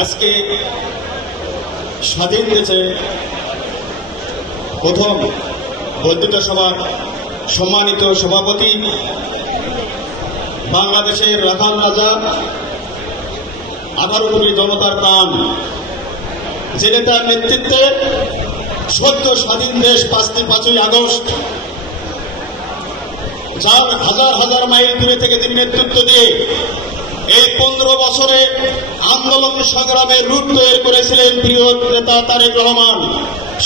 আজকে স্বাধীন দেশে প্রথম বর্ধিত সভার সম্মানিত সভাপতি বাংলাদেশের রাখাল রাজা আঠারো কোটি জনতার প্রাণ। যে নেতার নেতৃত্বে সদ্য স্বাধীন দেশ পাঁচটি পাঁচই আগস্ট হাজার হাজার মাইল দূরে থেকে তিনি নেতৃত্ব দিয়ে এই পনেরো বছরে আন্দোলন সংগ্রামের রূপ তৈরি করেছিলেন প্রিয় নেতা তারেক রহমান।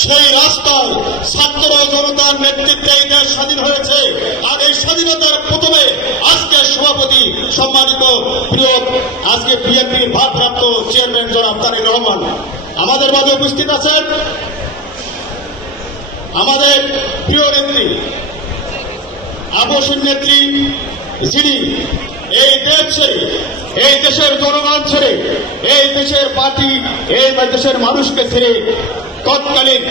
সেই রাস্তায় ছাত্র জনতার নেতৃত্বে এই দেশ স্বাধীন হয়েছে। আর এই স্বাধীনতার প্রথমে আজকে সভাপতি সম্মানিত প্রিয়, আজকে বিএনপির ভারপ্রাপ্ত চেয়ারম্যান জনাব তারেক রহমান। আমাদের মাঝে উপস্থিত আছেন আমাদের প্রিয় নেত্রী আবসীন নেত্রী যিনি এই দেশ ছেড়ে, এই দেশের জনগণ ছেড়ে, এই দেশের পার্টি, এই দেশের মানুষকে ছেড়ে তৎকালীন,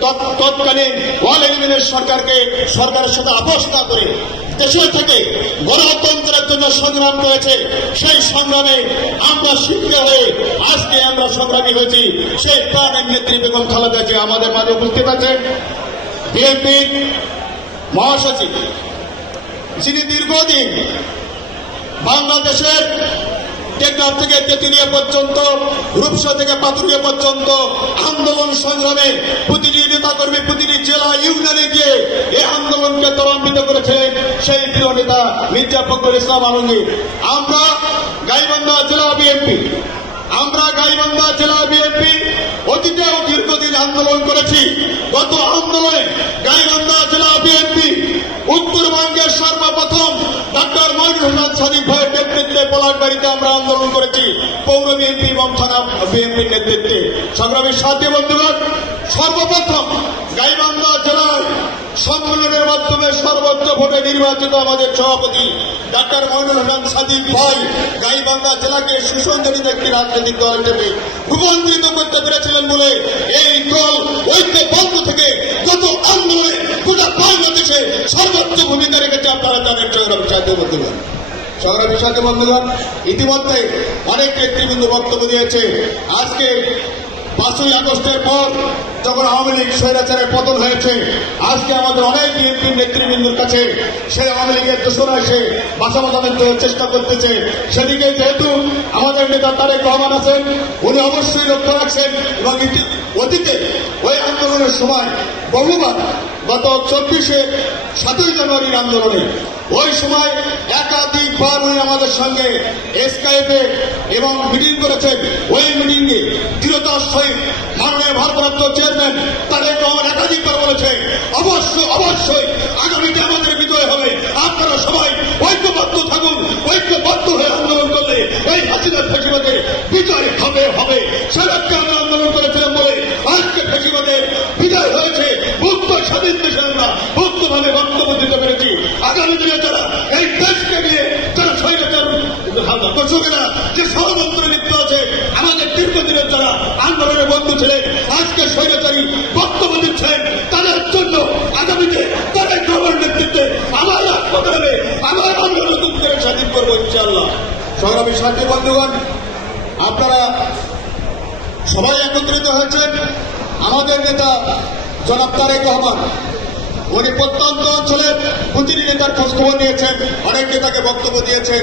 তৎ- তৎকালীন ওয়াল এলিমিনের সরকারকে, সরকারের সাথে আপোষ না করে দেশে থেকে গণতন্ত্রের জন্য সংগ্রাম করেছে, সেই সংগ্রামে আমরা শিক্ষিত হয়ে আজকে আমরা সংগ্রামী হয়েছি। সেই প্রাণের নেত্রী বেগম খালেদা জিয়া আমাদের মাঝে উপস্থিত আছে বিএনপির মহাসচিব, যিনি দীর্ঘদিন বাংলাদেশের টেকনাফ থেকে তেতুলিয়া পর্যন্ত, রূপসা থেকে পাতুরিয়া পর্যন্ত আন্দোলন সংগ্রামে প্রতিটি নেতাকর্মী প্রতিটি জেলা ইউনিয়নে গিয়ে এই আন্দোলনকে ত্বরান্বিত করেছিলেন সেই প্রিয় নেতা মির্জা ফখরুল ইসলাম আলমগীর। আমরা গাইবান্ধা জেলা বিএনপি, আমরা গাইবান্ধা জেলা বিএনপি আন্দোলন করেছি। গত আন্দোলনে গাইবান্ধা জেলা বিএনপি, উত্তরবঙ্গের সর্বপ্রথম ডাক্তার মহিন হাসান সাদিক ভাইয়ের নেতৃত্বে পলাশবাড়িতে আমরা আন্দোলন করেছি। পৌর বিএনপি এবং থানা বিএনপির নেতৃত্বে। সংগ্রামী সাথী বন্ধুগণ, সর্বপ্রথম গাইবান্ধা জেলার সম্মেলনের মাধ্যমে সর্বোচ্চ ভোটে নির্বাচিত আমাদের সভাপতি ডাক্তার মহিনুল হাসান সাদিক ভাই গাইবান্ধা জেলাকে সুসংগঠিত একটি রাজনৈতিক দল হিসেবে রূপান্তরিত করতে পেরেছিলেন বলে এই দল ঐক্যবদ্ধ থেকে যত আন্দোলনে গোটা বাংলাদেশে সর্বোচ্চ ভূমিকা রেখেছে আপনারা জানেন সংগ্রামী সাথী বন্ধুগণ সংগ্রামী সাথী বন্ধুগণ ইতিমধ্যে অনেক নেতৃবৃন্দ বক্তব্য দিয়েছে। আজকে পাঁচই আগস্টের পর যখন আওয়ামী লীগ স্বৈরাচারের পতন হয়েছে, আজকে আমাদের অনেক বিএনপির নেতৃবৃন্দুর কাছে সেই আওয়ামী লীগের দোষরা এসে বাসা বাঁধানোর চেষ্টা করতেছে। সেদিকে যেহেতু আমাদের নেতা তারেক রহমান আছেন, উনি অবশ্যই লক্ষ্য রাখছেন এবং অতীতে ওই আন্দোলনের সময় বহুবার গত চব্বিশে সাতই জানুয়ারির আন্দোলনে ওই সময় একাধিকবার উনি আমাদের সঙ্গে এসকাইপে এবং মিটিং করেছেন। ওই মাননীয় ভারপ্রাপ্ত চেয়ারম্যান তাদের একাধিকবার বলেছে অবশ্য অবশ্যই আগামীতে আমাদের বিজয় হবে। আপনারা সবাই ঐক্যবদ্ধ থাকুন, ঐক্যবদ্ধ হয়ে আন্দোলন করলে ফেসিবাদের বিজয় হবে হবে। আমরা আন্দোলন করেছিলাম বলে আজকে বিজয় হয়েছে। মুক্ত, স্বাধীন দেশে আমরা মুক্তভাবে বক্তব্য দিতে পেরেছি। আগামী দিনে যারা এই দেশকে নিয়ে যারা দর্শকেরা যে ষড়যন্ত্র লিপ্ত আছে আমাদের দীর্ঘদিনের যারা আন্দোলনের বন্ধু ছিলেন আজকে স্বৈরাচারী বক্তব্য দিচ্ছেন, তাদের জন্য আগামীতে তাদের গ্রহণ নেতৃত্বে আমার রাজপথে হবে আমার আমরা নতুন করে স্বাধীন করব ইনশাল্লাহ সংগ্রামী সাথী বন্ধুগণ, আপনারা সবাই একত্রিত হয়েছেন। আমাদের নেতা জনাব তারেক রহমান উনি প্রত্যন্ত অঞ্চলের প্রতিটি নেতার খোঁজখবর নিয়েছেন, অনেক নেতাকে বক্তব্য দিয়েছেন।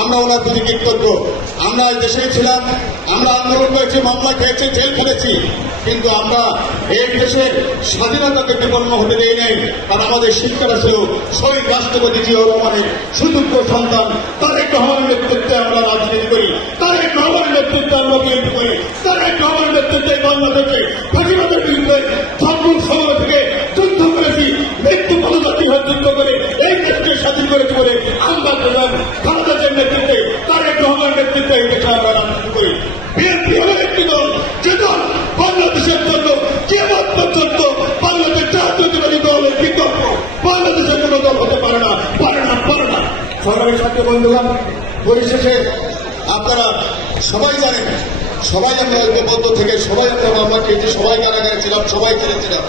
আমরা ওনার প্রতি কৃতজ্ঞ আমরা দেশেই ছিলাম, আমরা আন্দোলন করেছি, মামলা খেয়েছি, জেল খেলেছি। কিন্তু আমরা এই দেশের স্বাধীনতাকে বিপন্ন হতে দেই নাই, কারণ আমাদের শিক্ষাটা ছিল শহীদ রাষ্ট্রপতি জিয়াউর রহমানের সুযোগ্য সন্তান। তারেক রহমানের নেতৃত্বে আমরা রাজনীতি করি। তারেক রহমানের নেতৃত্বে আমরা বিএনপি করি। তারেক রহমানের নেতৃত্বে বাংলাদেশে ফাঁসিবাদের বিরুদ্ধে সম্পূর্ণ সময় থেকে করেছি আমরা প্রধান বাংলাদেশের নেতৃত্বে, তারেক রহমানের নেতৃত্বে দেশে আমরা রাজনীতি করি। বিএনপি হলো একটি দল, যে দল বাংলাদেশের জন্য কেমন পর্যন্ত বাংলাদেশ জাতীয়তাবাদী দলের বিকল্প। বাংলাদেশের কোনো দল হতে পারে না পারে না পারে না। সংগ্রামী ছাত্র বন্ধুগণ, পরিশেষে আপনারা সবাই জানেন, সবাই আমরা ঐক্যবদ্ধ থেকে সবাই আমরা মামলা খেয়েছি, সবাই কারাগারে ছিলাম, সবাই সবাই